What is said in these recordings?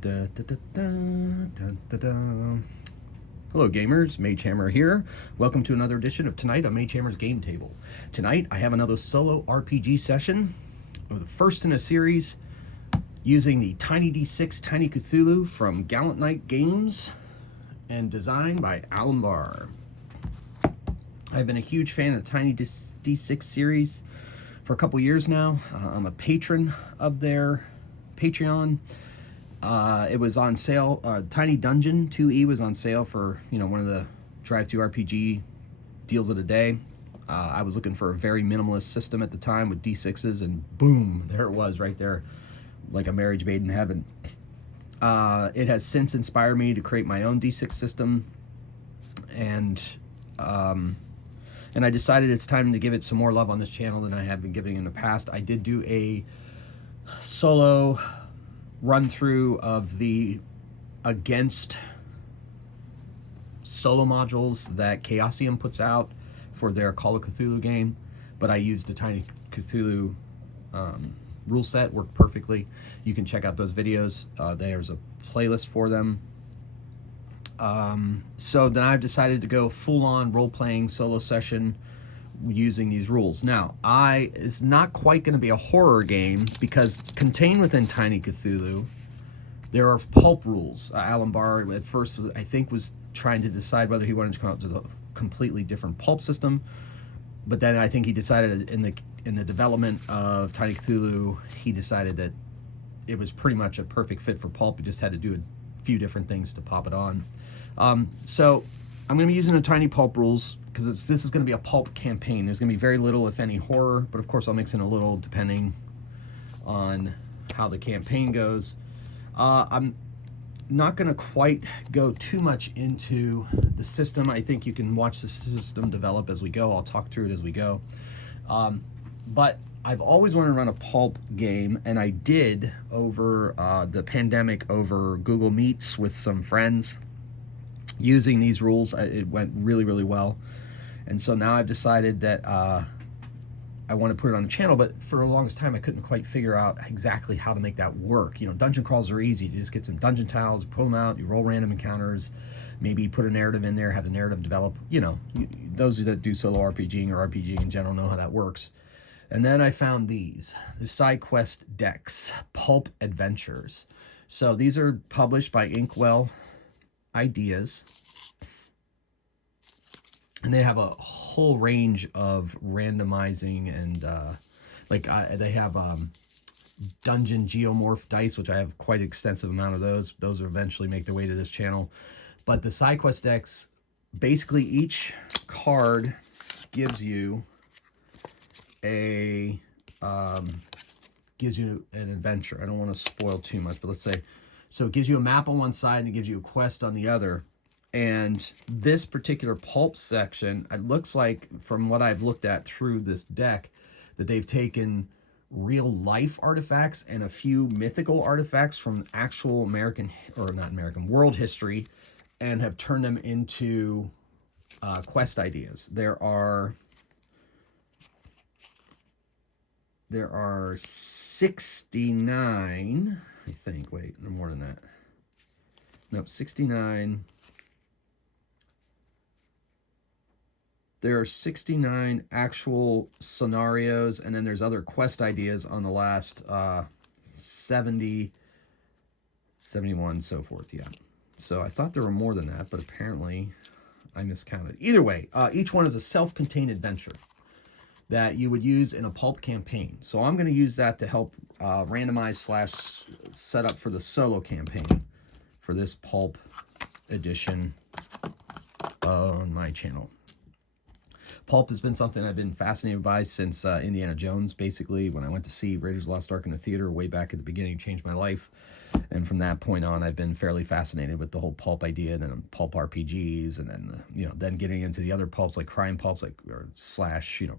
Da, da, da, da, da, da, da. Hello gamers, Magehammer here. Welcome to another edition of Tonight on Magehammer's Game Table. Tonight I have another solo RPG session, the first in a series, using the Tiny D6 Tiny Cthulhu from Gallant Knight Games and designed by Alan Barr. I've been a huge fan of Tiny D6 series for a couple years now. I'm a patron of their Patreon. It was on sale. Tiny Dungeon 2E was on sale for, one of the drive-thru RPG deals of the day. I was looking for a very minimalist system at the time with D6s, and boom, there it was right there, like a marriage made in heaven. It has since inspired me to create my own D6 system, and I decided it's time to give it some more love on this channel than I have been giving in the past. I did do a solo run through of the Against solo modules that Chaosium puts out for their Call of Cthulhu game, but I used the Tiny Cthulhu rule set, worked perfectly. You can check out those videos. There's a playlist for them. So then I've decided to go full-on role-playing solo session using these rules. Now, it's not quite going to be a horror game because contained within Tiny Cthulhu, there are pulp rules. Alan Barr at first, I think, was trying to decide whether he wanted to come out with a completely different pulp system, but then I think he decided in the development of Tiny Cthulhu, he decided that it was pretty much a perfect fit for pulp. He just had to do a few different things to pop it on. So I'm going to be using the Tiny Pulp rules because this is going to be a pulp campaign. There's going to be very little, if any, horror, but of course I'll mix in a little depending on how the campaign goes. I'm not going to quite go too much into the system. I think you can watch the system develop as we go. I'll talk through it as we go. But I've always wanted to run a pulp game, and I did over the pandemic over Google Meets with some friends using these rules. It went really, really well. And so now I've decided that I want to put it on the channel, but for the longest time I couldn't quite figure out exactly how to make that work. Dungeon crawls are easy. You just get some dungeon tiles, pull them out, you roll random encounters, maybe put a narrative in there, have the narrative develop. Those that do solo RPGing or RPGing in general know how that works. And then I found the side quest decks, Pulp Adventures. So these are published by Inkwell Ideas, and they have a whole range of randomizing and they have dungeon geomorph dice, which I have quite an extensive amount of those. Those will eventually make their way to this channel. But the side quest decks, basically each card gives you an adventure. I don't want to spoil too much, but let's say, so it gives you a map on one side and it gives you a quest on the other. And this particular pulp section, it looks like, from what I've looked at through this deck, that they've taken real life artifacts and a few mythical artifacts from actual world history, and have turned them into quest ideas. There are 69, I think. Wait, no more than that. Nope, 69. There are 69 actual scenarios, and then there's other quest ideas on the last 70, 71, so forth, yeah. So I thought there were more than that, but apparently I miscounted. Either way, each one is a self-contained adventure that you would use in a pulp campaign. So I'm going to use that to help randomize / set up for the solo campaign for this pulp edition on my channel. Pulp has been something I've been fascinated by since Indiana Jones, basically. When I went to see Raiders of the Lost Ark in the theater way back at the beginning, it changed my life. And from that point on, I've been fairly fascinated with the whole pulp idea, and then pulp RPGs, and then then getting into the other pulps, like crime pulps, /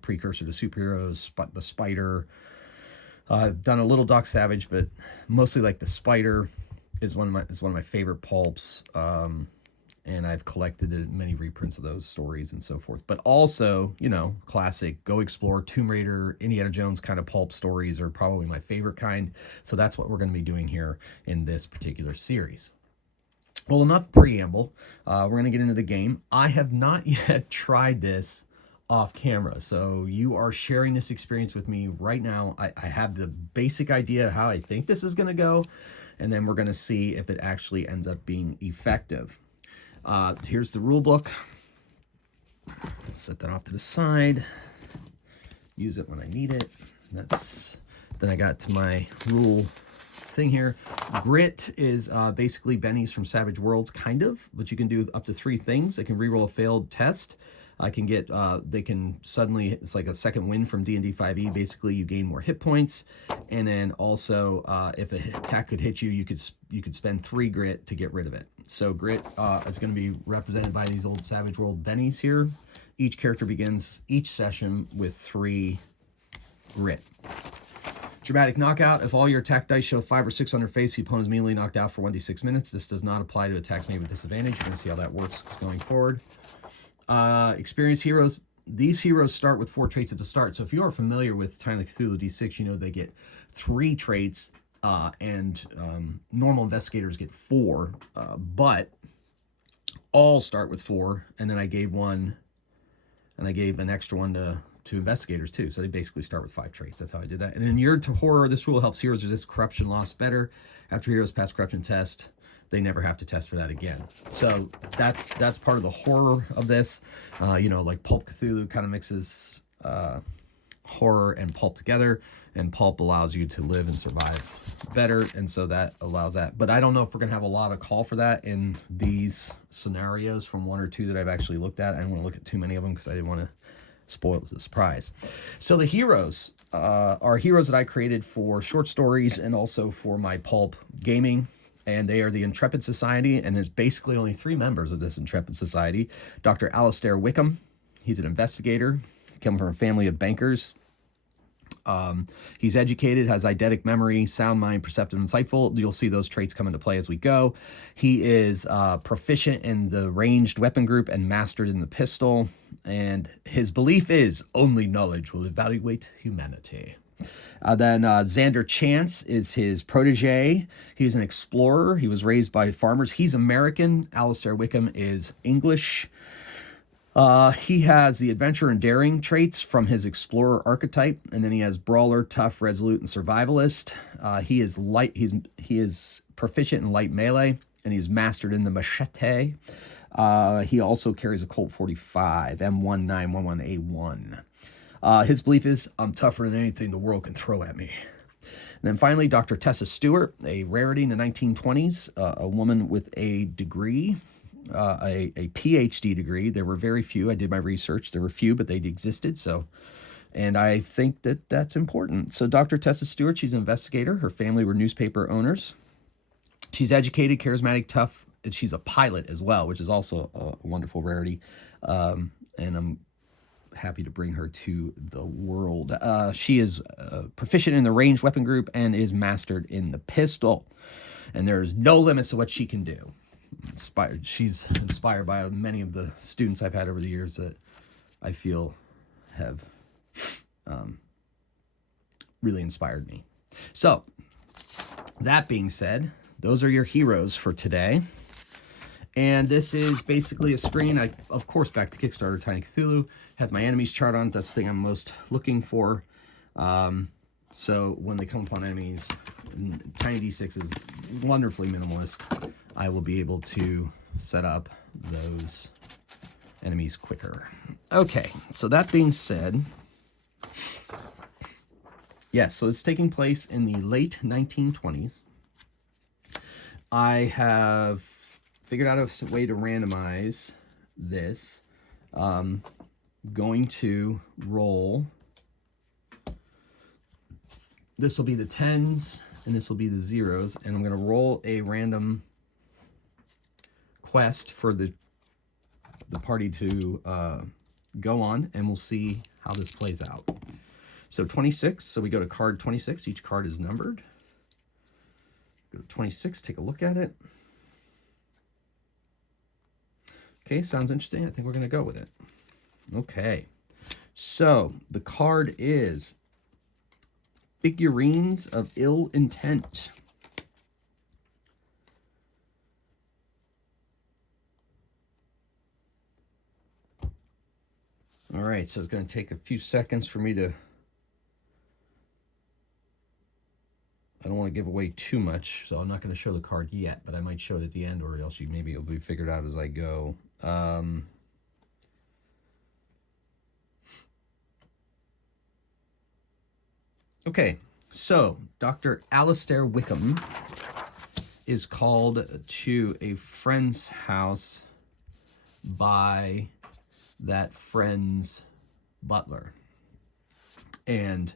precursor to superheroes, the Spider. I've done a little Doc Savage, but mostly like the Spider is one of my favorite pulps. and I've collected many reprints of those stories and so forth. But also, you know, classic Go Explore, Tomb Raider, Indiana Jones kind of pulp stories are probably my favorite kind. So that's what we're going to be doing here in this particular series. Well, enough preamble. We're going to get into the game. I have not yet tried this off camera, so you are sharing this experience with me right now. I have the basic idea of how I think this is going to go, and then we're going to see if it actually ends up being effective. Here's the rule book. Set that off to the side. Use it when I need it. Then I got to my rule thing here. Grit is basically bennies from Savage Worlds, kind of, but you can do up to 3 things. I can reroll a failed test. I can get, they can suddenly, it's like a second win from D&D 5e. Basically, you gain more hit points. And then also, if an attack could hit you, you could spend 3 grit to get rid of it. So grit is going to be represented by these old Savage World bennies here. Each character begins each session with 3 grit. Dramatic knockout. If all your attack dice show 5 or 6 on their face, the opponent is immediately knocked out for 1d6 minutes. This does not apply to attacks made with disadvantage. You're going to see how that works going forward. Experienced heroes. These heroes start with 4 traits at the start. So if you are familiar with Tiny Cthulhu D6, you know they get 3 traits, and normal investigators get 4, but all start with 4. And then I gave one, and I gave an extra one to investigators too. So they basically start with 5 traits. That's how I did that. And in Inured to Horror, this rule helps heroes resist corruption loss better. After heroes pass corruption test, they never have to test for that again. So that's part of the horror of this. You know, like Pulp Cthulhu kind of mixes horror and pulp together, and pulp allows you to live and survive better, and so that allows that. But I don't know if we're gonna have a lot of call for that in these scenarios from 1 or 2 that I've actually looked at. I don't want to look at too many of them because I didn't want to spoil the surprise. So the heroes are heroes that I created for short stories and also for my pulp gaming. And they are the Intrepid Society, and there's basically only 3 members of this Intrepid Society. Dr. Alastair Wickham, he's an investigator, coming from a family of bankers. He's educated, has eidetic memory, sound mind, perceptive, and insightful. You'll see those traits come into play as we go. He is proficient in the ranged weapon group and mastered in the pistol. And his belief is only knowledge will evaluate humanity. Then Xander Chance is his protege. He's an explorer. He was raised by farmers. He's American. Alastair Wickham is English. He has the adventure and daring traits from his explorer archetype, and then he has brawler, tough, resolute, and survivalist. He is proficient in light melee, and he's mastered in the machete. He also carries a Colt 45 M1911A1. His belief is, I'm tougher than anything the world can throw at me. And then finally, Dr. Tessa Stewart, a rarity in the 1920s, a woman with a degree, a PhD degree. There were very few. I did my research. There were few, but they existed. And I think that that's important. So Dr. Tessa Stewart, she's an investigator. Her family were newspaper owners. She's educated, charismatic, tough, and she's a pilot as well, which is also a wonderful rarity. And I'm happy to bring her to the world. She is proficient in the ranged weapon group and is mastered in the pistol. And there's no limits to what she can do. She's inspired by many of the students I've had over the years that I feel have really inspired me. So, that being said, those are your heroes for today. And this is basically a screen. Of course, back to Kickstarter, Tiny Cthulhu. Has my enemies chart on it. That's the thing I'm most looking for. So when they come upon enemies, Tiny D6 is wonderfully minimalist. I will be able to set up those enemies quicker. Okay, so that being said, yes, so it's taking place in the late 1920s. I have figured out a way to randomize this. Going to roll. This will be the 10s and this will be the 0s, and I'm going to roll a random quest for the party to go on, and we'll see how this plays out. So 26, so we go to card 26. Each card is numbered. Go to 26, take a look at it. Okay, sounds interesting. I think we're going to go with it. Okay. So, the card is Figurines of Ill Intent. All right, so it's going to take a few seconds for me to... I don't want to give away too much, so I'm not going to show the card yet, but I might show it at the end, or else maybe it'll be figured out as I go. Okay, so Dr. Alistair Wickham is called to a friend's house by that friend's butler. And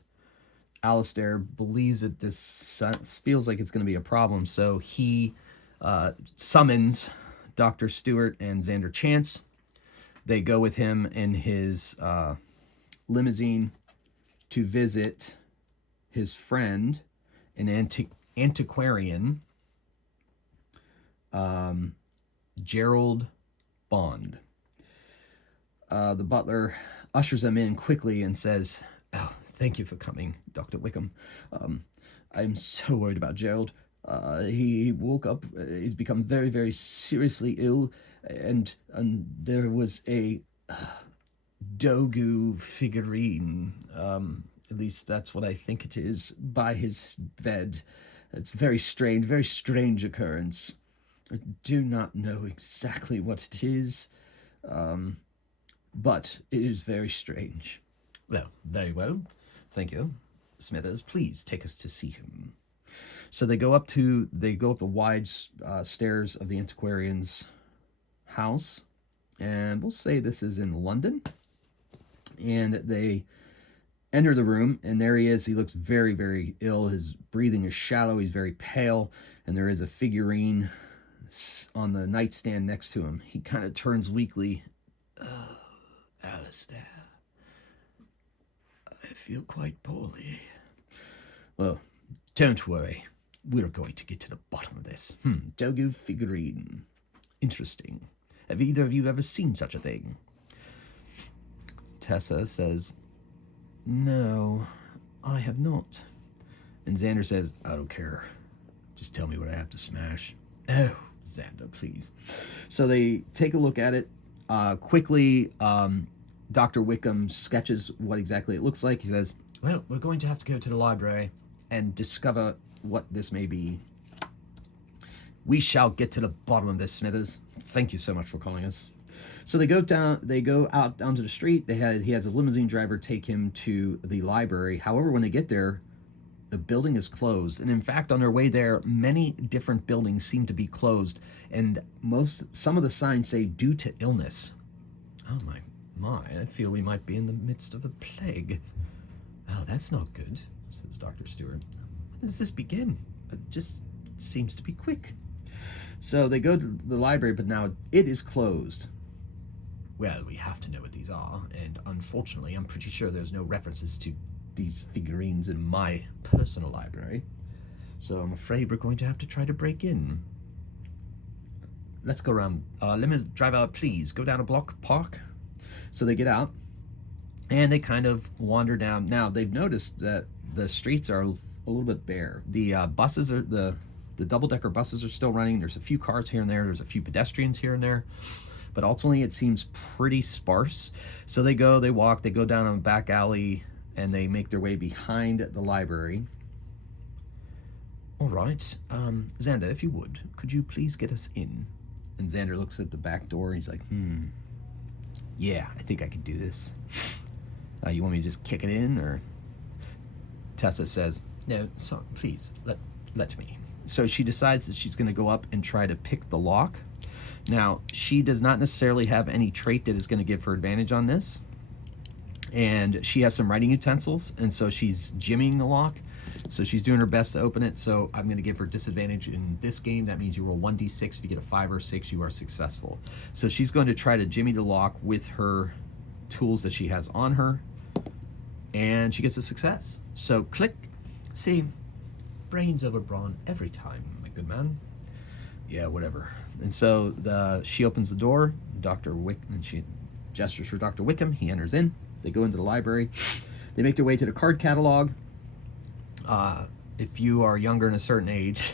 Alistair believes that this feels like it's going to be a problem, so he summons Dr. Stewart and Xander Chance. They go with him in his limousine to visit his friend, an antiquarian, Gerald Bond. The butler ushers them in quickly and says, "Oh, thank you for coming, Dr. Wickham. I'm so worried about Gerald. He woke up, he's become very, very seriously ill, and there was a Dogu figurine, at least that's what I think it is, by his bed. It's very strange occurrence. I do not know exactly what it is, but it is very strange." "Well, very well. Thank you. Smithers, please take us to see him." So they go up the wide stairs of the antiquarian's house, and we'll say this is in London. And they enter the room, and there he is. He looks very, very ill. His breathing is shallow. He's very pale, and there is a figurine on the nightstand next to him. He kind of turns weakly. "Oh, Alistair, I feel quite poorly." "Well, don't worry. We're going to get to the bottom of this. Dogu figurine. Interesting. Have either of you ever seen such a thing?" Tessa says, "No, I have not." And Xander says, "I don't care. Just tell me what I have to smash." "Oh, Xander, please." So they take a look at it. Quickly, Dr. Wickham sketches what exactly it looks like. He says, "Well, we're going to have to go to the library and discover what this may be. We shall get to the bottom of this, Smithers. Thank you so much for calling us." So they go out onto the street. He has his limousine driver take him to the library. However, when they get there, the building is closed. And in fact, on their way there, many different buildings seem to be closed. And some of the signs say due to illness. "Oh my, I feel we might be in the midst of a plague." "Oh, that's not good," says Dr. Stewart. "When does this begin? It just seems to be quick." So they go to the library, but now it is closed. "Well, we have to know what these are, and unfortunately, I'm pretty sure there's no references to these figurines in my personal library. So I'm afraid we're going to have to try to break in." "Let's go around. Let me drive out, please. Go down a block, park." So they get out, and they kind of wander down. Now, they've noticed that the streets are a little bit bare. The buses are, the double-decker buses are still running. There's a few cars here and there. There's a few pedestrians here and there. But ultimately, it seems pretty sparse. So they walk, they go down a back alley, and they make their way behind the library. "All right, Xander, if you would, could you please get us in?" And Xander looks at the back door, and he's like, "Yeah, I think I can do this. You want me to just kick it in, or?" Tessa says, "No, please, let me." So she decides that she's going to go up and try to pick the lock. Now, she does not necessarily have any trait that is going to give her advantage on this. And she has some writing utensils, and so she's jimmying the lock. So she's doing her best to open it, so I'm going to give her disadvantage in this game. That means you roll 1d6. If you get a 5 or 6, you are successful. So she's going to try to jimmy the lock with her tools that she has on her, and she gets a success. So click. See, brains over brawn every time, my good man. Yeah, whatever. And so she opens the door. And she gestures for Dr. Wickham. He enters in. They go into the library. They make their way to the card catalog. If you are younger than a certain age,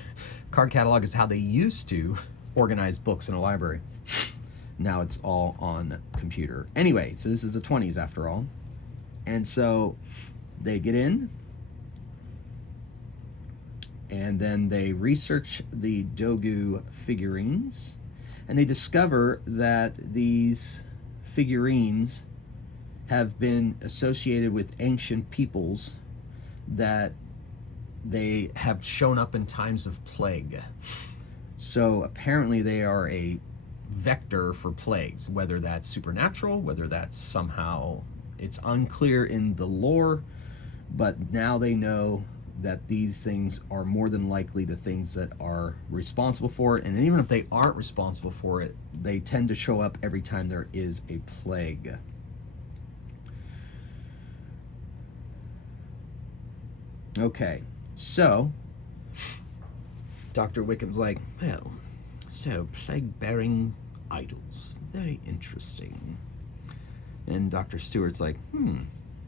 card catalog is how they used to organize books in a library. Now it's all on computer. Anyway, so this is the 20s after all. And so they get in, and then they research the Dogu figurines, and they discover that these figurines have been associated with ancient peoples, that they have shown up in times of plague. So apparently they are a vector for plagues, whether that's supernatural, whether that's somehow, it's unclear in the lore, but now they know that these things are more than likely the things that are responsible for it. And even if they aren't responsible for it, they tend to show up every time there is a plague. Okay, so Dr. Wickham's like, well, so plague-bearing idols, very interesting. And Dr. Stewart's like,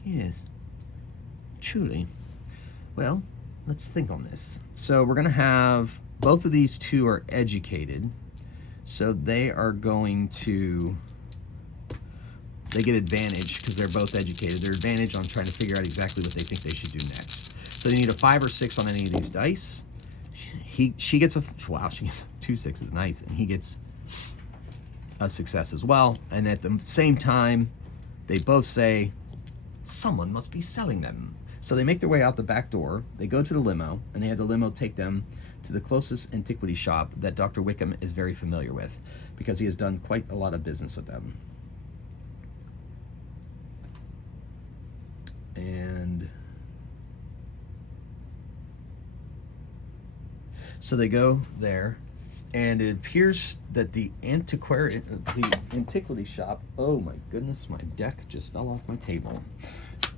yes, truly. Well, let's think on this. So we're going to have, both of these two are educated, so they are going to, they get advantage because they're both educated. They're advantage on trying to figure out exactly what they think they should do next. So they need a 5 or 6 on any of these dice. She gets she gets 2 6s, nice, and he gets a success as well. And at the same time, they both say, someone must be selling them. So they make their way out the back door, they go to the limo, and they have the limo take them to the closest antiquity shop that Dr. Wickham is very familiar with, because he has done quite a lot of business with them. And so they go there, and it appears that the antiquity shop, oh my goodness, my deck just fell off my table.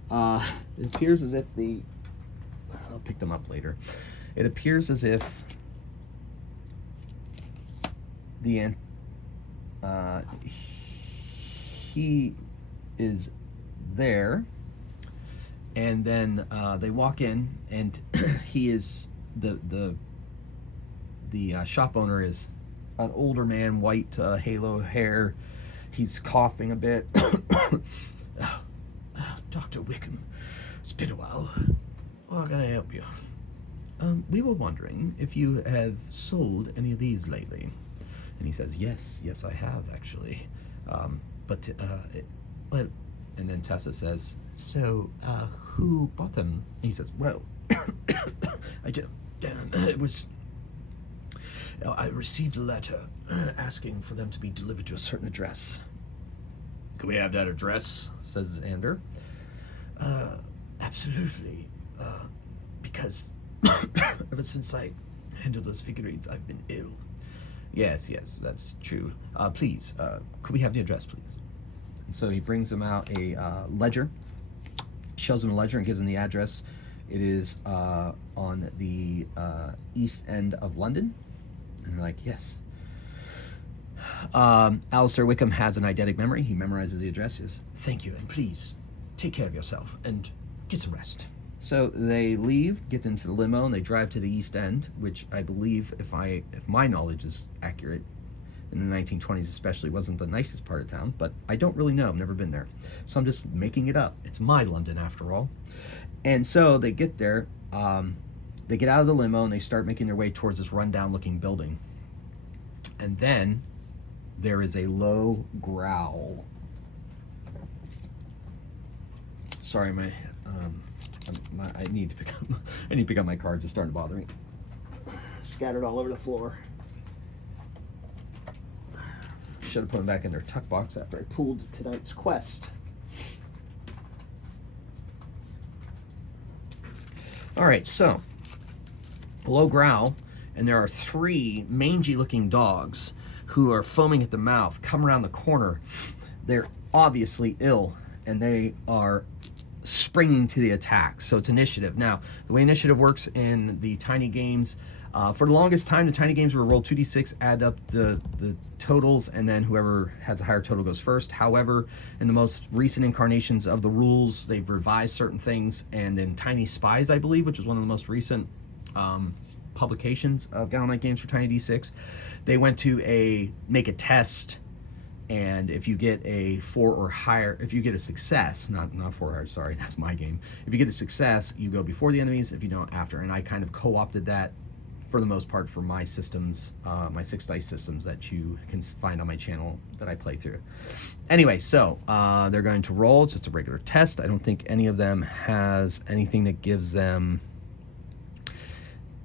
It appears as if I'll pick them up later. It appears as if he is there, and then they walk in, and he is the shop owner is an older man, white halo hair. He's coughing a bit. Dr. Wickham, it's been a while. How can I help you? We were wondering if you have sold any of these lately. And he says, yes, I have actually. And then Tessa says, so who bought them? And he says, well, I received a letter asking for them to be delivered to a certain address. Can we have that address? Says Xander. Absolutely. Because ever since I handled those figurines, I've been ill. Yes, that's true. Please, could we have the address, please? And so he brings them out a ledger, shows them a ledger and gives them the address. It is on the east end of London. And they're like, yes. Alistair Wickham has an eidetic memory. He memorizes the address. He says, thank you, and please take care of yourself and get some rest. So they leave, get into the limo, and they drive to the East End, which I believe, if my knowledge is accurate, in the 1920s especially, wasn't the nicest part of town, but I don't really know. I've never been there. So I'm just making it up. It's my London, after all. And so they get there, they get out of the limo, and they start making their way towards this rundown-looking building. And then there is a low growl. Sorry, I need to pick up my cards. It's starting to bother me. Scattered all over the floor. Should have put them back in their tuck box after I pulled tonight's quest. All right, so low growl, and there are 3 mangy-looking dogs who are foaming at the mouth, come around the corner. They're obviously ill, and they are springing to the attack. So it's initiative. Now, the way initiative works in the tiny games, For the longest time, the tiny games were roll 2d6, add up the totals, and then whoever has a higher total goes first. However, in the most recent incarnations of the rules, they've revised certain things, and in Tiny Spies, I believe, which is one of the most recent publications of Gallant Knight games for Tiny D6, they went to make a test, and if you get a 4 or higher, if you get a success, not 4 or higher, sorry, that's my game. If you get a success, you go before the enemies. If you don't, after. And I kind of co-opted that for the most part for my systems, my 6 dice systems that you can find on my channel that I play through. Anyway, so they're going to roll. It's just a regular test. I don't think any of them has anything that gives them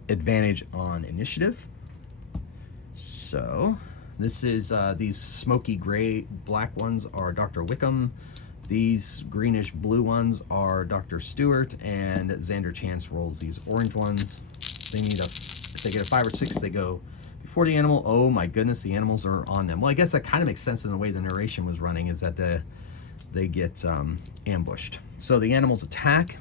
advantage on initiative. So this is these smoky gray black ones are Dr. Wickham. These greenish blue ones are Dr. Stewart, and Xander Chance rolls these orange ones. They need if they get a 5 or 6, they go before the animal. Oh my goodness, the animals are on them. Well, I guess that kind of makes sense in the way the narration was running, is that they get ambushed. So the animals attack,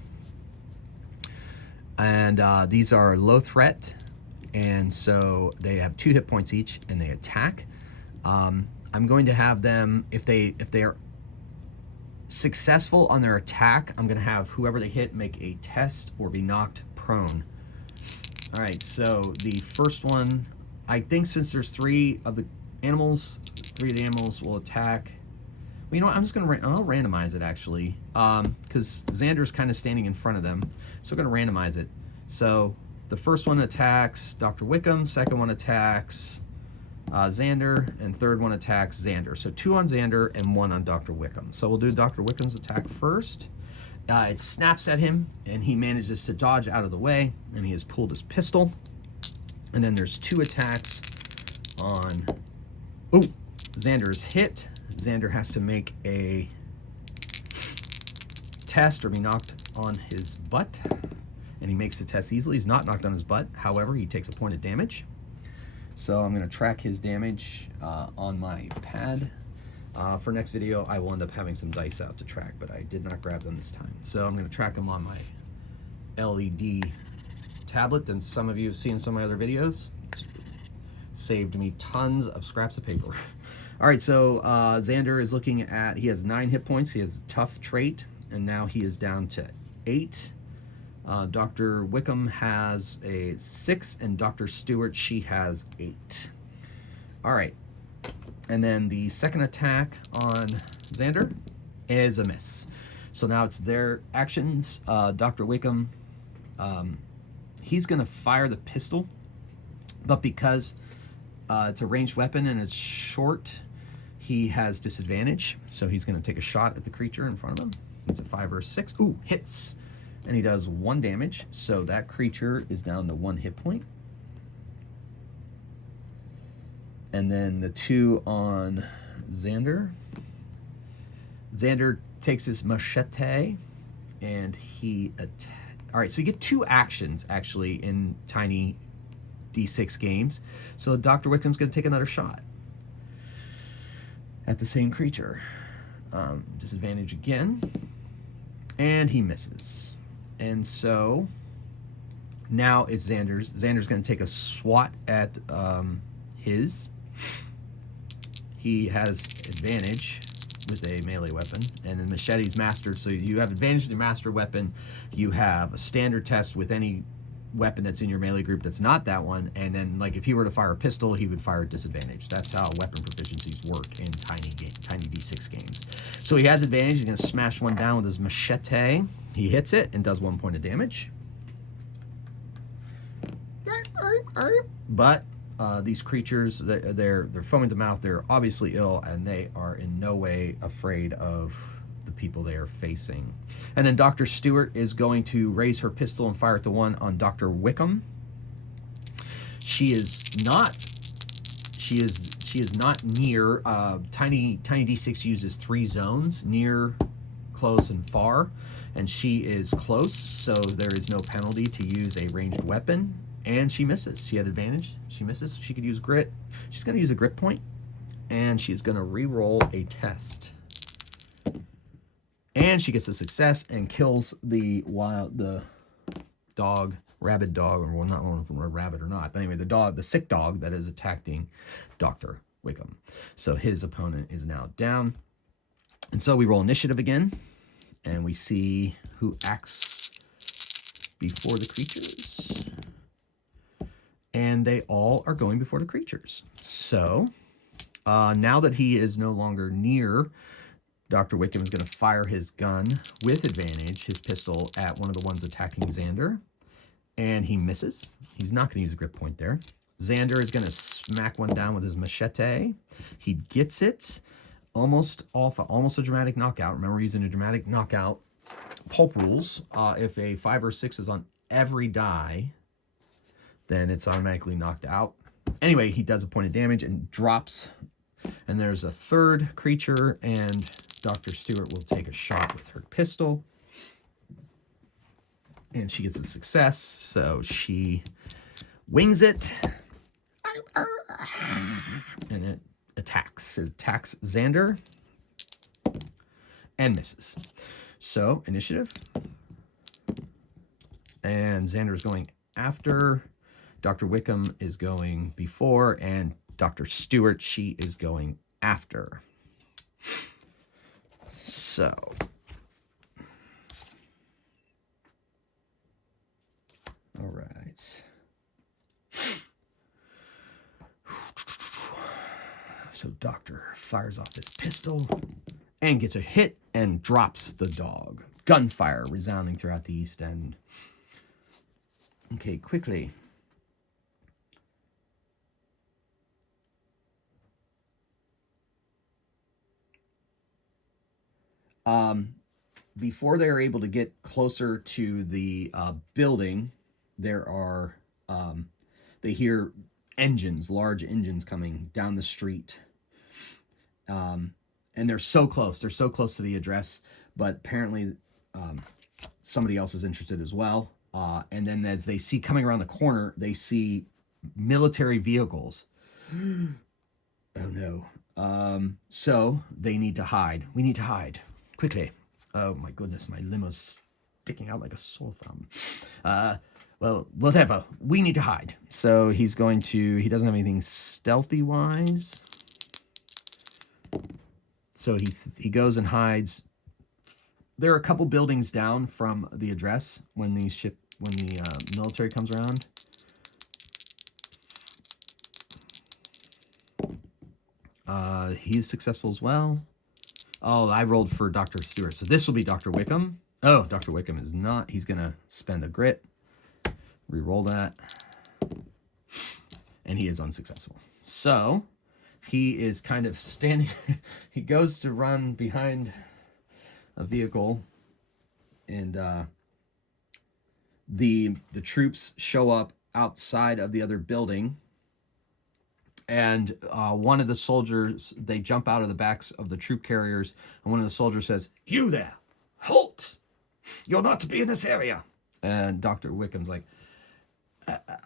and these are low threat, and so they have 2 hit points each, and they attack. I'm going to have them, if they are successful on their attack, I'm going to have whoever they hit make a test or be knocked prone. All right, so the first one, I think since there's 3 of the animals, 3 of the animals will attack. Well, you know what, I'm just going to, I'll randomize it actually, because Xander's kind of standing in front of them, so I'm going to randomize it. So the first one attacks Dr. Wickham, second one attacks Xander, and third one attacks Xander. So 2 on Xander and 1 on Dr. Wickham. So we'll do Dr. Wickham's attack first. It snaps at him, and he manages to dodge out of the way, and he has pulled his pistol. And then there's 2 attacks on... Oh, Xander is hit. Xander has to make a test or be knocked on his butt. And he makes the test easily. He's not knocked on his butt. However, he takes a point of damage. So I'm going to track his damage on my pad. For next video, I will end up having some dice out to track, but I did not grab them this time. So I'm going to track them on my LED tablet, and some of you have seen some of my other videos. It's saved me tons of scraps of paper. All right, so Xander is looking at, he has 9 hit points. He has a tough trait, and now he is down to 8. Dr. Wickham has a 6, and Dr. Stewart, she has 8. All right. And then the second attack on Xander is a miss. So now it's their actions. Dr. Wickham, he's going to fire the pistol, but because it's a ranged weapon and it's short, he has disadvantage. So he's going to take a shot at the creature in front of him. It's a 5 or a 6. Ooh, hits. And he does 1 damage. So that creature is down to 1 hit point. And then the 2 on Xander. Xander takes his machete, and he all right, so you get 2 actions, actually, in Tiny D6 games. So Dr. Wickham's going to take another shot at the same creature. Disadvantage again. And he misses. And so now it's Xander's. Xander's going to take a swat at his. He has advantage with a melee weapon, and then machete's mastered, so you have advantage with your master weapon. You have a standard test with any weapon that's in your melee group that's not that one, and then like if he were to fire a pistol, he would fire at disadvantage. That's how weapon proficiencies work in Tiny D6 games. So he has advantage. He's going to smash one down with his machete. He hits it and does 1 point of damage. But these creatures, they're foaming at the mouth. They're obviously ill, and they are in no way afraid of the people they are facing. And then Dr. Stewart is going to raise her pistol and fire at the one on Dr. Wickham. She is not near. Tiny D6 uses 3 zones: near, close, and far. And she is close, so there is no penalty to use a ranged weapon. And she misses. She had advantage. She misses. She could use grit. She's going to use a grit point, and she's going to re-roll a test. And she gets a success and kills the dog rabid dog, or well, not one from a rabbit or not, but anyway, the sick dog that is attacking Dr. Wickham. So his opponent is now down. And so we roll initiative again, and we see who acts before the creatures. And they all are going before the creatures. So now that he is no longer near, Dr. Wickham is going to fire his gun with advantage, his pistol, at one of the ones attacking Xander. And he misses. He's not going to use a grip point there. Xander is going to smack one down with his machete. He gets it. Almost a dramatic knockout. Remember, using a dramatic knockout Pulp rules. If a 5 or 6 is on every die, then it's automatically knocked out. Anyway, he does a point of damage and drops. And there's a third creature, and Dr. Stewart will take a shot with her pistol. And she gets a success, so she wings it. And it attacks. It attacks Xander and misses. So, initiative. And Xander is going after. Dr. Wickham is going before, and Dr. Stewart, she is going after. So, all right. So Doctor fires off his pistol and gets a hit and drops the dog. Gunfire resounding throughout the East End. Okay, quickly. Before they are able to get closer to the building, there are they hear engines, large engines coming down the street. And they're so close. They're so close to the address, but apparently somebody else is interested as well. And then as they see coming around the corner, they see military vehicles. Oh no. So they need to hide. We need to hide quickly. Oh my goodness, my limo's sticking out like a sore thumb. Well, whatever. We need to hide. So he's going to, he doesn't have anything stealthy wise. So he goes and hides. There are a couple buildings down from the address when the military comes around. He's successful as well. Oh, I rolled for Dr. Stewart. So this will be Dr. Wickham. Oh, Dr. Wickham is not. He's going to spend a grit. Reroll that. And he is unsuccessful. So he is kind of standing. He goes to run behind a vehicle. And the troops show up outside of the other building. And one of the soldiers, they jump out of the backs of the troop carriers, and one of the soldiers says, "You there, halt! You're not to be in this area." And Dr. Wickham's like,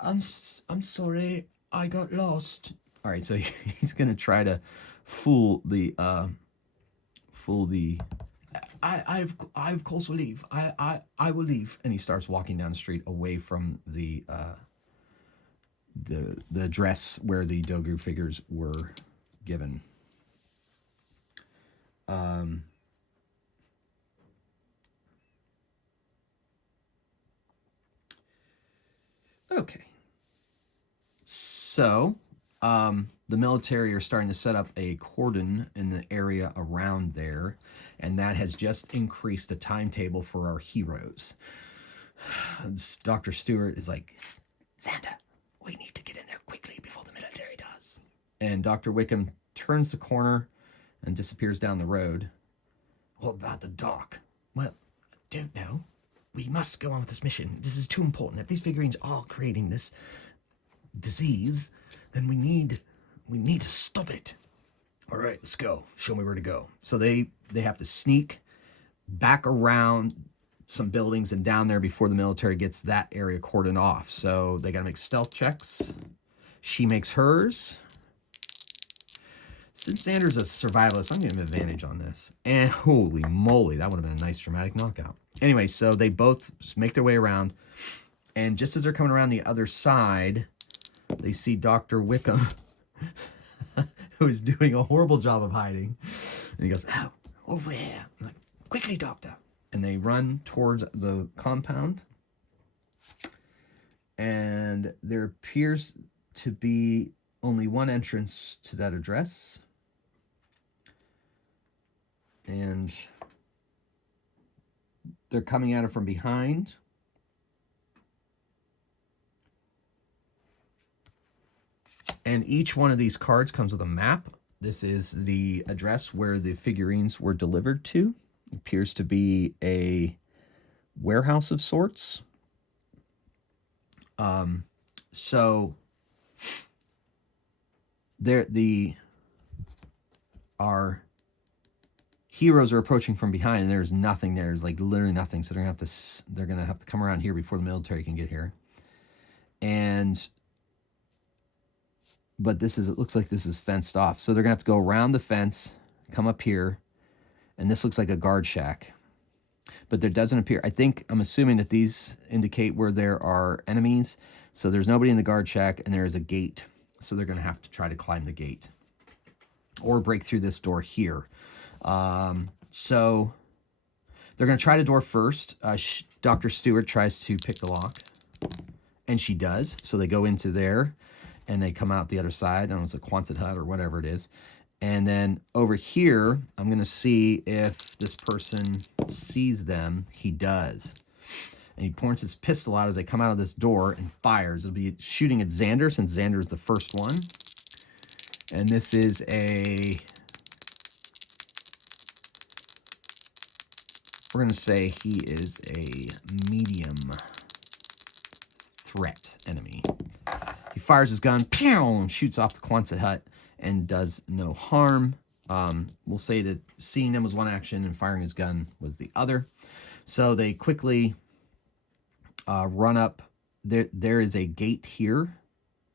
I'm sorry, I got lost. All right, so he's gonna try to fool the I of course will leave. I will leave. And he starts walking down the street away from the address where the Dogu figures were given. Okay. So, the military are starting to set up a cordon in the area around there, and that has just increased the timetable for our heroes. Dr. Stewart is like, "Xander, we need to get in there quickly before the military does." And Dr. Wickham turns the corner and disappears down the road. "What about the doc?" "Well, I don't know. We must go on with this mission. This is too important. If these figurines are creating this disease, then we need to stop it." "All right, let's go. Show me where to go." So they have to sneak back around some buildings and down there before the military gets that area cordoned off. So they got to make stealth checks. She makes hers. Since Xander's a survivalist, I'm going to give him advantage on this. And holy moly, that would have been a nice dramatic knockout. Anyway, so they both just make their way around. And just as they're coming around the other side, they see Dr. Wickham, who is doing a horrible job of hiding. And he goes, "Oh, over here." I'm like, "Quickly, doctor." And they run towards the compound. And there appears to be only one entrance to that address. And they're coming at it from behind. And each one of these cards comes with a map. This is the address where the figurines were delivered to. It appears to be a warehouse of sorts. So our heroes are approaching from behind, and there's nothing there. There's like literally nothing. So they're gonna have to come around here before the military can get here. But it looks like this is fenced off. So they're gonna have to go around the fence, come up here, and this looks like a guard shack. But there doesn't appear, I'm assuming that these indicate where there are enemies. So there's nobody in the guard shack, and there is a gate. So they're gonna have to try to climb the gate or break through this door here. So they're gonna try the door first. Dr. Stewart tries to pick the lock, and she does. So they go into there, and they come out the other side. I don't know, it's a Quonset hut or whatever it is. And then over here, I'm going to see if this person sees them. He does. And he points his pistol out as they come out of this door and fires. It'll be shooting at Xander, since Xander is the first one. And this is we're going to say he is a medium threat enemy. He fires his gun, pew, and shoots off the Quonset hut and does no harm. We'll say that seeing them was one action and firing his gun was the other. So they quickly run up. There is a gate here,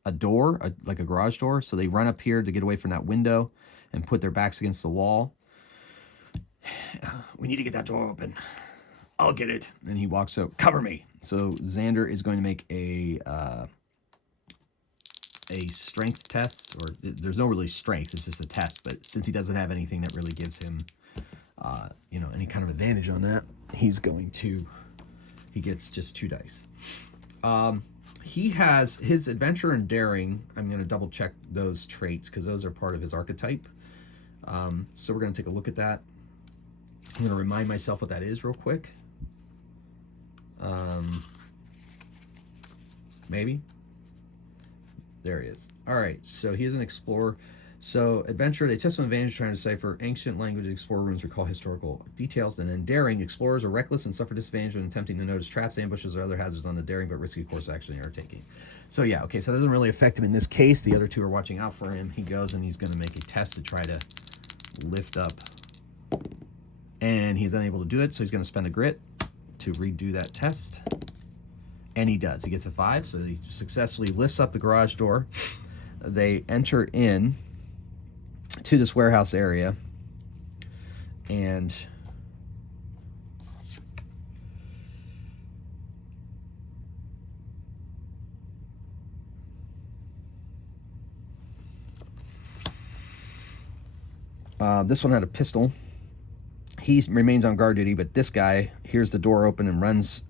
a door, like a garage door. So they run up here to get away from that window and put their backs against the wall. "We need to get that door open." "I'll get it." And he walks out. "Cover me." So Xander is going to make a strength test, or there's no really strength, it's just a test, but since he doesn't have anything that really gives him any kind of advantage on that, he gets just 2 dice. He has his adventure and daring. I'm going to double check those traits because those are part of his archetype. So we're going to take a look at that. I'm going to remind myself what that is real quick. Maybe. There he is. All right, so he is an explorer. So adventure, they test some advantage trying to decipher ancient language, explore rooms, recall historical details. And then daring, explorers are reckless and suffer disadvantage when attempting to notice traps, ambushes, or other hazards on the daring but risky course action they are taking. So yeah, okay, so that doesn't really affect him in this case. The other two are watching out for him. He goes and he's going to make a test to try to lift up. And he's unable to do it, so he's going to spend a grit to redo that test. And he does. He gets a 5, so he successfully lifts up the garage door. They enter in to this warehouse area, and this one had a pistol. He remains on guard duty, but this guy hears the door open and runs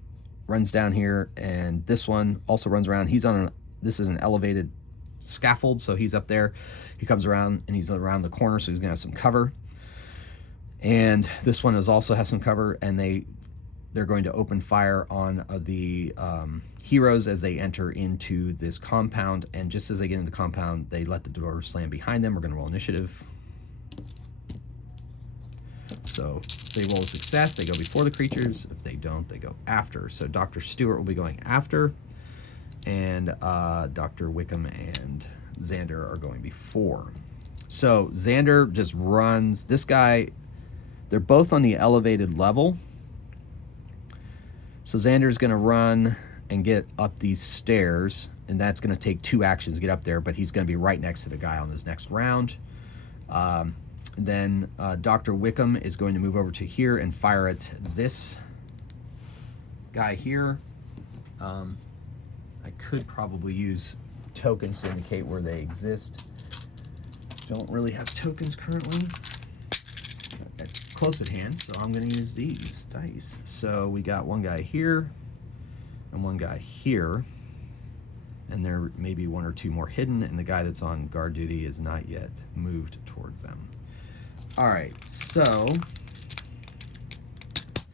down here, and this one also runs around. This is an elevated scaffold, so he's up there. He comes around and he's around the corner, so he's gonna have some cover. And this one also has some cover, and they're going to open fire on the heroes as they enter into this compound. And just as they get into the compound, they let the door slam behind them. We're gonna roll initiative. So if they roll a success, they go before the creatures. If they don't, they go after. So Dr. Stewart will be going after, and Dr. Wickham and Xander are going before. So Xander just runs. This guy, they're both on the elevated level. So Xander's going to run and get up these stairs, and that's going to take 2 actions to get up there, but he's going to be right next to the guy on his next round. Then Dr. Wickham is going to move over to here and fire at this guy here. I could probably use tokens to indicate where they exist. Don't really have tokens currently. It's close at hand, so I'm going to use these dice. So we got one guy here and one guy here, and there may be one or two more hidden, and the guy that's on guard duty is not yet moved towards them. All right, so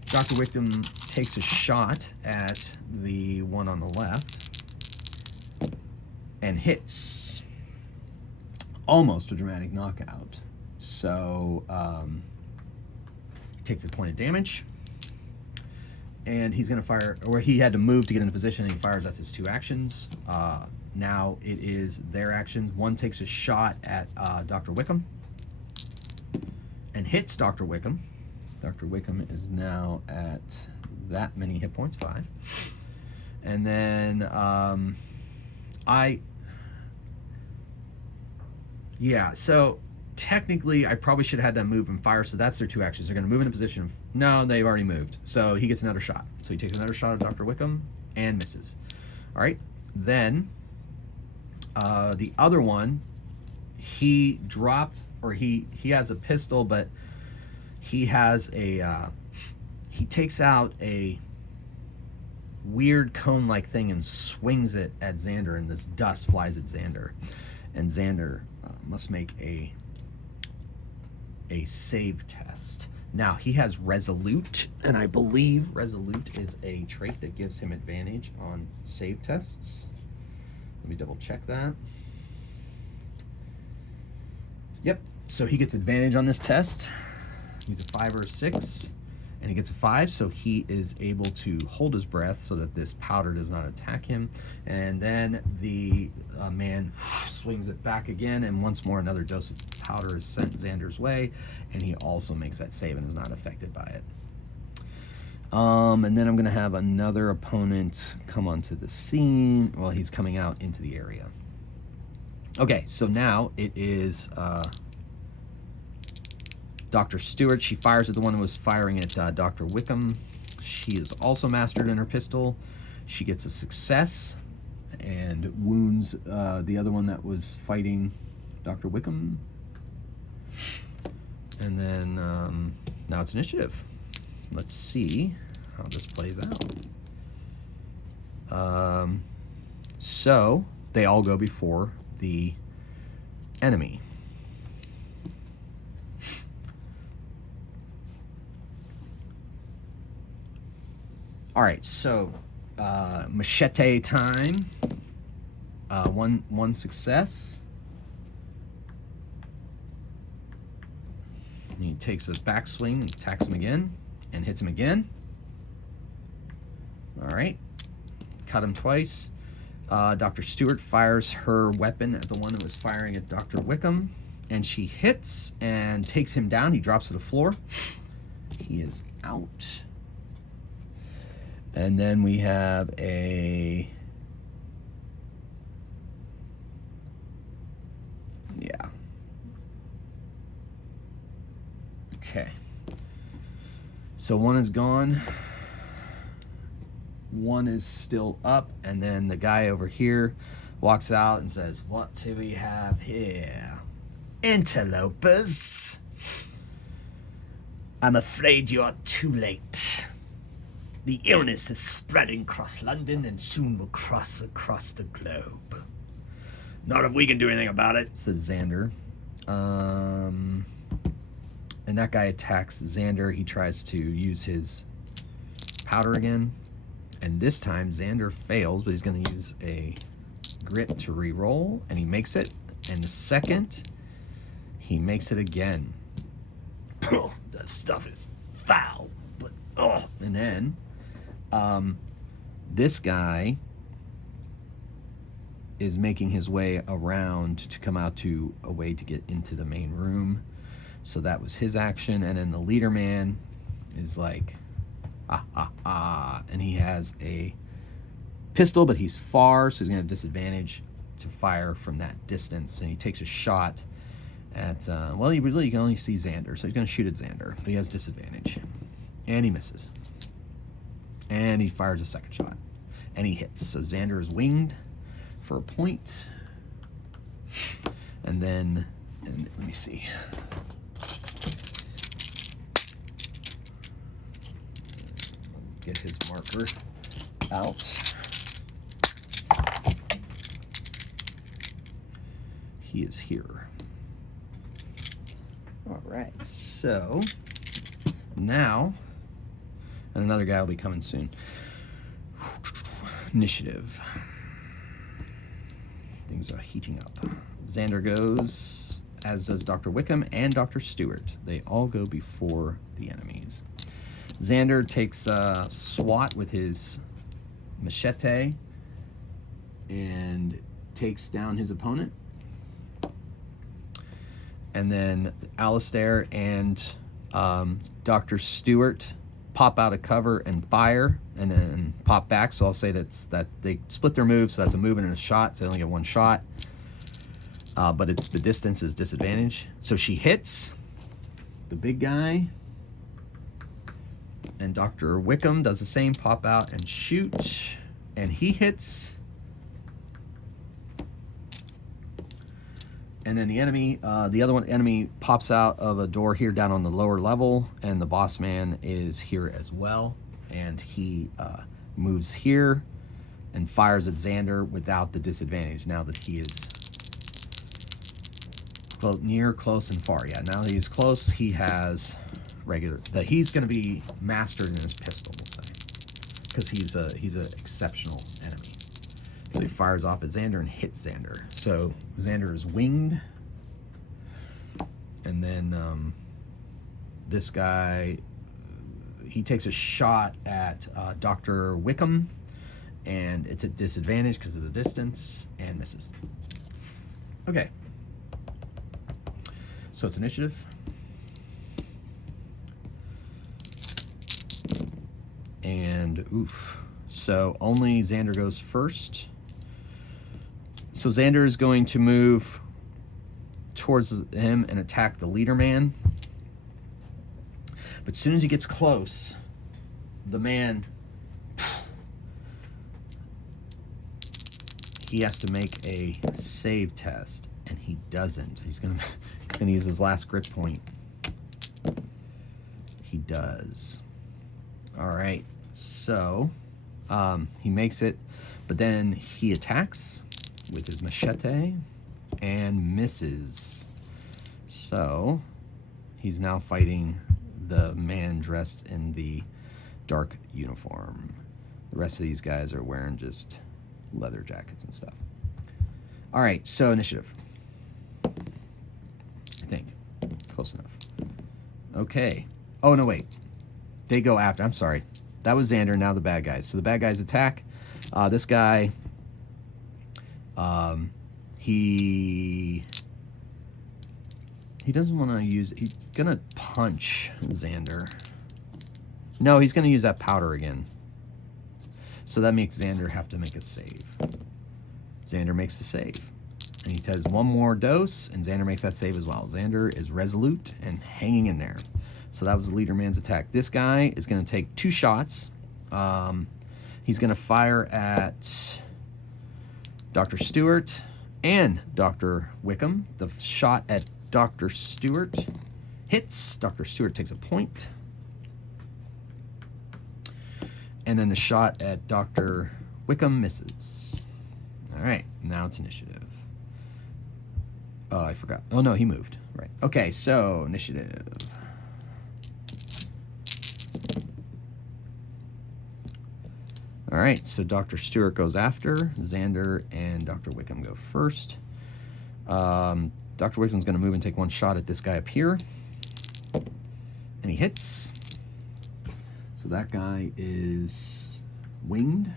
Dr. Wickham takes a shot at the one on the left and hits. Almost a dramatic knockout. So takes a point of damage, and he's going to fire, or he had to move to get into position, and he fires. That's his 2 actions. Now it is their actions. One takes a shot at Dr. Wickham and hits Dr. Wickham. Dr. Wickham is now at that many hit points, 5. And then so technically I probably should have had them move and fire, so that's their 2 actions. They're going to move into position. No, they've already moved. So he gets another shot. So he takes another shot at Dr. Wickham and misses. All right. Then the other one, he dropped, or he has a pistol, but he has a, he takes out a weird cone-like thing and swings it at Xander, and this dust flies at Xander. And Xander must make a save test. Now, he has Resolute, and I believe Resolute is a trait that gives him advantage on save tests. Let me double check that. Yep, so he gets advantage on this test. He's a 5 or a 6, and he gets a 5, so he is able to hold his breath so that this powder does not attack him. And then the man swings it back again, and once more another dose of powder is sent Xander's way, and he also makes that save and is not affected by it. And then I'm going to have another opponent come onto the scene. Well, he's coming out into the area. Okay, so now it is Dr. Stewart. She fires at the one who was firing at Dr. Wickham. She is also mastered in her pistol. She gets a success and wounds the other one that was fighting Dr. Wickham. And then now it's initiative. Let's see how this plays out. So they all go before the enemy. All right, so machete time. One success. And he takes a backswing and attacks him again and hits him again. All right, cut him twice. Dr. Stewart fires her weapon at the one that was firing at Dr. Wickham, and she hits and takes him down. He drops to the floor. He is out. And then we have a... Yeah. Okay. So one is gone. One is still up, and then the guy over here walks out and says, "What do we have here? Interlopers. I'm afraid you are too late. The illness is spreading across London and soon will cross across the globe. Not if we can do anything about it," says Xander. And that guy attacks Xander. He tries to use his powder again. And this time Xander fails, but he's going to use a grit to re-roll, and he makes it. And the second, he makes it again. That stuff is foul, but and then this guy is making his way around to come out to a way to get into the main room. So that was his action, and then the leader man is like, and he has a pistol, but he's far, so he's gonna have disadvantage to fire from that distance, and he takes a shot at well, he really can only see Xander, so he's gonna shoot at Xander, but he has disadvantage, and he misses, and he fires a second shot, and he hits. So Xander is winged for a point. And then, let me see. Get his marker out. He is here. All right, so now, and another guy will be coming soon. Initiative. Things are heating up. Xander goes, as does Dr. Wickham and Dr. Stewart. They all go before the enemies. Xander takes a swat with his machete and takes down his opponent. And then Alistair and Dr. Stewart pop out of cover and fire, and then pop back. So I'll say that they split their moves, so that's a movement and a shot, so they only get one shot. But it's the distance is disadvantage. So she hits the big guy, and Dr. Wickham does the same, pop out and shoot, and he hits. And then the enemy, enemy pops out of a door here down on the lower level, and the boss man is here as well. And he moves here and fires at Xander without the disadvantage now that he is near, close, and far. Yeah, now that he's close, he has regular. He's going to be mastered in his pistol, we'll say, because he's an exceptional enemy. So he fires off at Xander and hits Xander. So Xander is winged. And then this guy, he takes a shot at Dr. Wickham, and it's at disadvantage because of the distance, and misses. Okay. So it's initiative. And oof. So only Xander goes first. So Xander is going to move towards him and attack the leader man. But as soon as he gets close, the man, he has to make a save test, and he doesn't. He's gonna use his last grit point. He does. All right. So he makes it, but then he attacks with his machete and misses. So he's now fighting the man dressed in the dark uniform. The rest of these guys are wearing just leather jackets and stuff. All right, so initiative. I think. Close enough. Okay. Oh, no, wait. They go after. I'm sorry. That was Xander, now the bad guys. So the bad guys attack. This guy, he doesn't want to use, he's going to punch Xander. No, he's going to use that powder again. So that makes Xander have to make a save. Xander makes the save. And he does one more dose, and Xander makes that save as well. Xander is resolute and hanging in there. So that was the leader man's attack. This guy is going to take 2 shots. He's going to fire at Dr. Stewart and Dr. Wickham. The shot at Dr. Stewart hits. Dr. Stewart takes a point. And then the shot at Dr. Wickham misses. All right, now it's initiative. Oh, I forgot. Oh, no, he moved. Right. Okay, so initiative. All right, so Dr. Stewart goes after. Xander and Dr. Wickham go first. Dr. Wickham's going to move and take 1 shot at this guy up here. And he hits. So that guy is winged.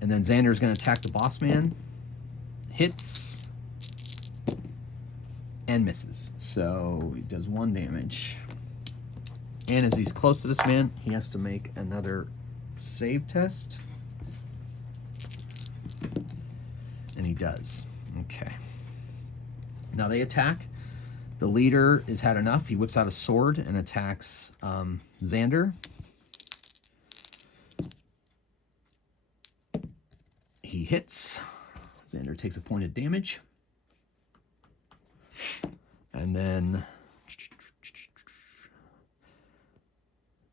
And then Xander's going to attack the boss man. Hits. And misses. So he does 1 damage. And as he's close to this man, he has to make another save test. And he does. Okay. Now they attack. The leader has had enough. He whips out a sword and attacks Xander. hits. Xander takes a point of damage. And then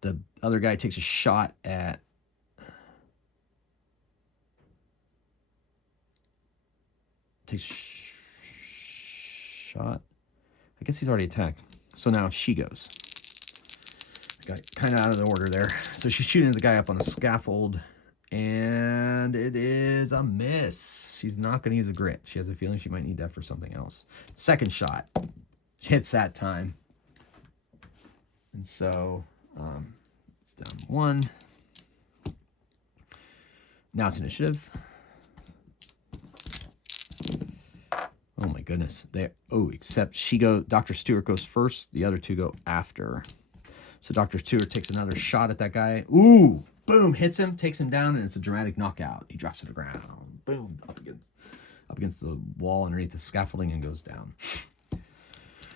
the other guy takes a shot at shot. I guess he's already attacked. So now she goes. Got kind of out of the order there. So she's shooting the guy up on the scaffold, and it is a miss. She's not going to use a grit. She has a feeling she might need that for something else. Second shot hits that time. And so it's down 1. Now it's initiative. Oh my goodness. Except Dr. Stewart goes first. The other two go after. So Dr. Stewart takes another shot at that guy. Ooh, boom, hits him, takes him down, and it's a dramatic knockout. He drops to the ground. Boom, up against the wall underneath the scaffolding and goes down.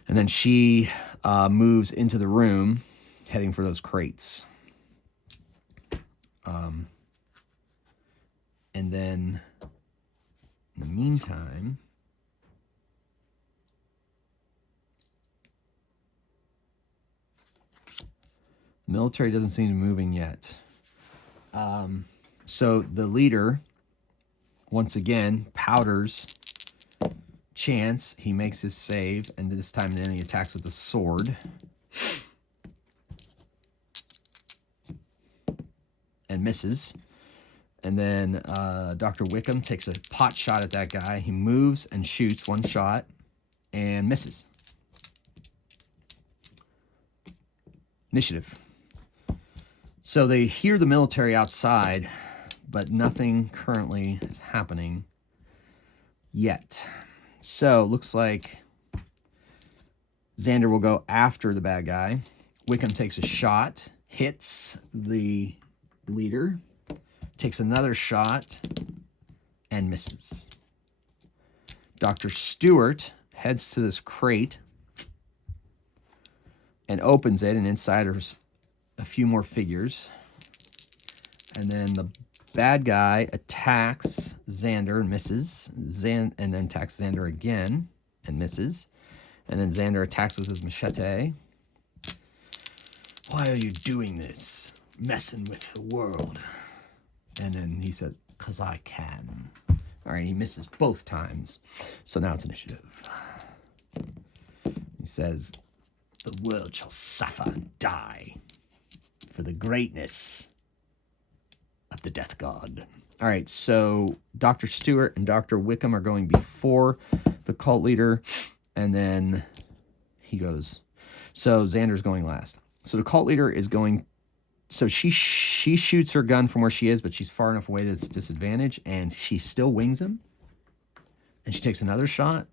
And then she moves into the room, heading for those crates. And then, in the meantime, the military doesn't seem to be moving yet. So the leader, once again, powders Chance. He makes his save, and this time then he attacks with the sword. And misses. And then Dr. Wickham takes a pot shot at that guy. He moves and shoots one shot and misses. Initiative. So they hear the military outside, but nothing currently is happening yet. So looks like Xander will go after the bad guy. Wickham takes a shot, hits the leader, takes another shot, and misses. Dr. Stewart heads to this crate and opens it, and inside are a few more figures. And then the bad guy attacks Xander and misses. And then attacks Xander again and misses. And then Xander attacks with his machete. Why are you doing this? Messing with the world. And then he says, 'cause I can. All right, he misses both times. So now it's initiative. He says, the world shall suffer and die for the greatness of the death god. All right, so Dr. Stewart and Dr. Wickham are going before the cult leader, and then he goes. So Xander's going last. So the cult leader is going. So she shoots her gun from where she is, but she's far enough away that it's disadvantage, and she still wings him. And she takes another shot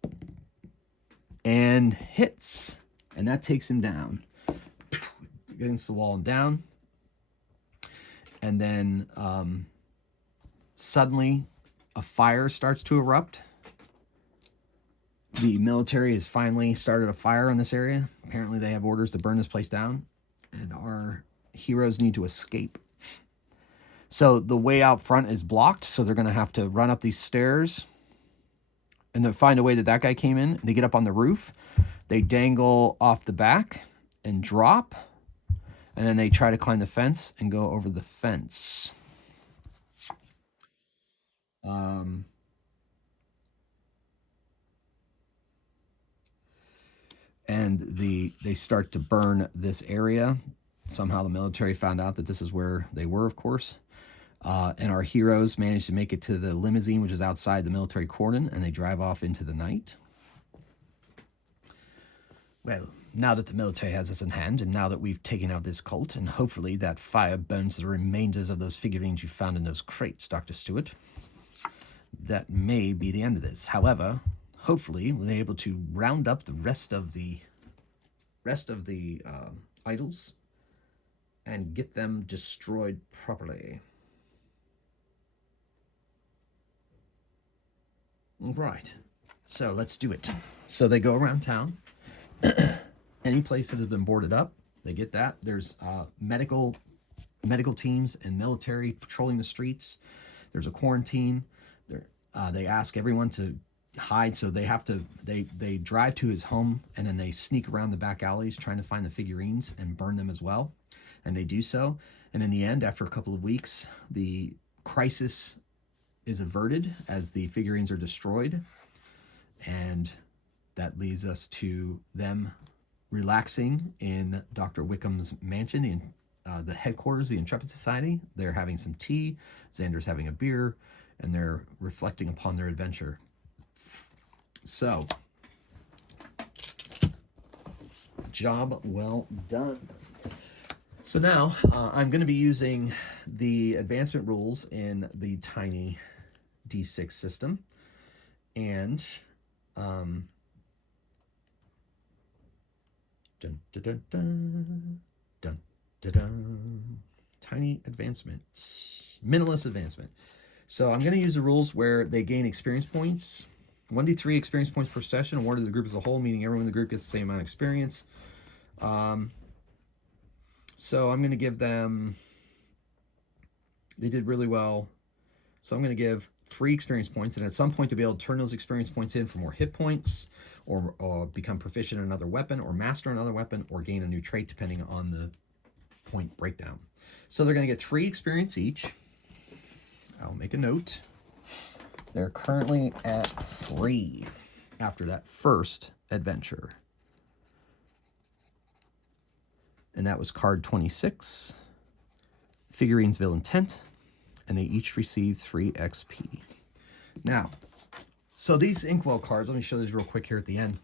and hits, and that takes him down against the wall and down. And then suddenly a fire starts to erupt. The military has finally started a fire in this area. Apparently they have orders to burn this place down, and our heroes need to escape. So the way out front is blocked, so they're going to have to run up these stairs and then find a way that guy came in. They get up on the roof. They dangle off the back and drop. And then they try to climb the fence and go over the fence. And they start to burn this area. Somehow the military found out that this is where they were, of course. And our heroes manage to make it to the limousine, which is outside the military cordon, and they drive off into the night. Well, now that the military has us in hand, and now that we've taken out this cult, and hopefully that fire burns the remainders of those figurines you found in those crates, Dr. Stewart, that may be the end of this. However, hopefully we're able to round up the rest of the idols and get them destroyed properly. All right, so let's do it. So they go around town. Any place that has been boarded up, they get that. There's medical teams and military patrolling the streets. There's a quarantine. They ask everyone to hide, so they have to they drive to his home, and then they sneak around the back alleys trying to find the figurines and burn them as well, and they do so. And in the end, after a couple of weeks, the crisis is averted as the figurines are destroyed, and that leads us to them relaxing in Dr. Wickham's mansion, the headquarters of the Intrepid Society. They're having some tea, Xander's having a beer, and they're reflecting upon their adventure. So, job well done. So now, I'm going to be using the advancement rules in the tiny D6 system, and dun, dun, dun, dun, dun, dun, dun. Tiny advancement, minimalist advancement. So I'm going to use the rules where they gain experience points. 1d3 experience points per session awarded to the group as a whole, meaning everyone in the group gets the same amount of experience. So I'm going to give them, they did really well. So I'm going to give 3 experience points, and at some point to be able to turn those experience points in for more hit points, or become proficient in another weapon, or master another weapon, or gain a new trait depending on the point breakdown. So they're going to get 3 experience each. I'll make a note. They're currently at 3 after that first adventure. And that was card 26, Figurinesville Intent, and they each received 3 XP. Now, so these Inkwell cards, let me show these real quick here at the end.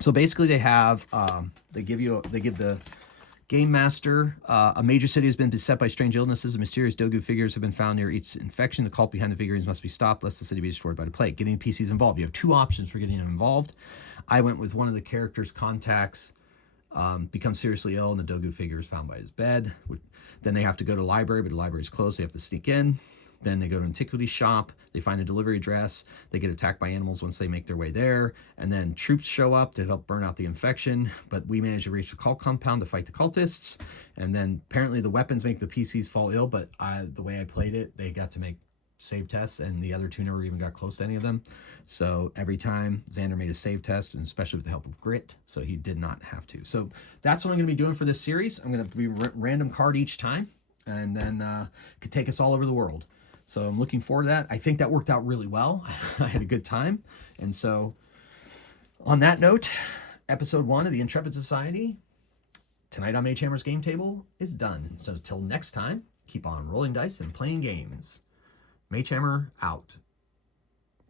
So basically they have, they give the Game Master, a major city has been beset by strange illnesses and mysterious Dogu figures have been found near each infection. The cult behind the figurines must be stopped lest the city be destroyed by the plague. Getting the PCs involved. You have 2 options for getting them involved. I went with one of the characters' contacts becomes seriously ill and the Dogu figure is found by his bed. Then they have to go to the library, but the library's closed. They have to sneak in. Then they go to an antiquity shop. They find a delivery address. They get attacked by animals once they make their way there. And then troops show up to help burn out the infection. But we manage to reach the cult compound to fight the cultists. And then apparently the weapons make the PCs fall ill. But the way I played it, they got to make save tests. And the other 2 never even got close to any of them. So every time Xander made a save test, and especially with the help of grit. So he did not have to. So that's what I'm going to be doing for this series. I'm going to be random card each time. And then could take us all over the world. So I'm looking forward to that. I think that worked out really well. I had a good time. And so on that note, episode 1 of the Intrepid Society, tonight on Magehammer's Game Table, is done. And so until next time, keep on rolling dice and playing games. Magehammer out.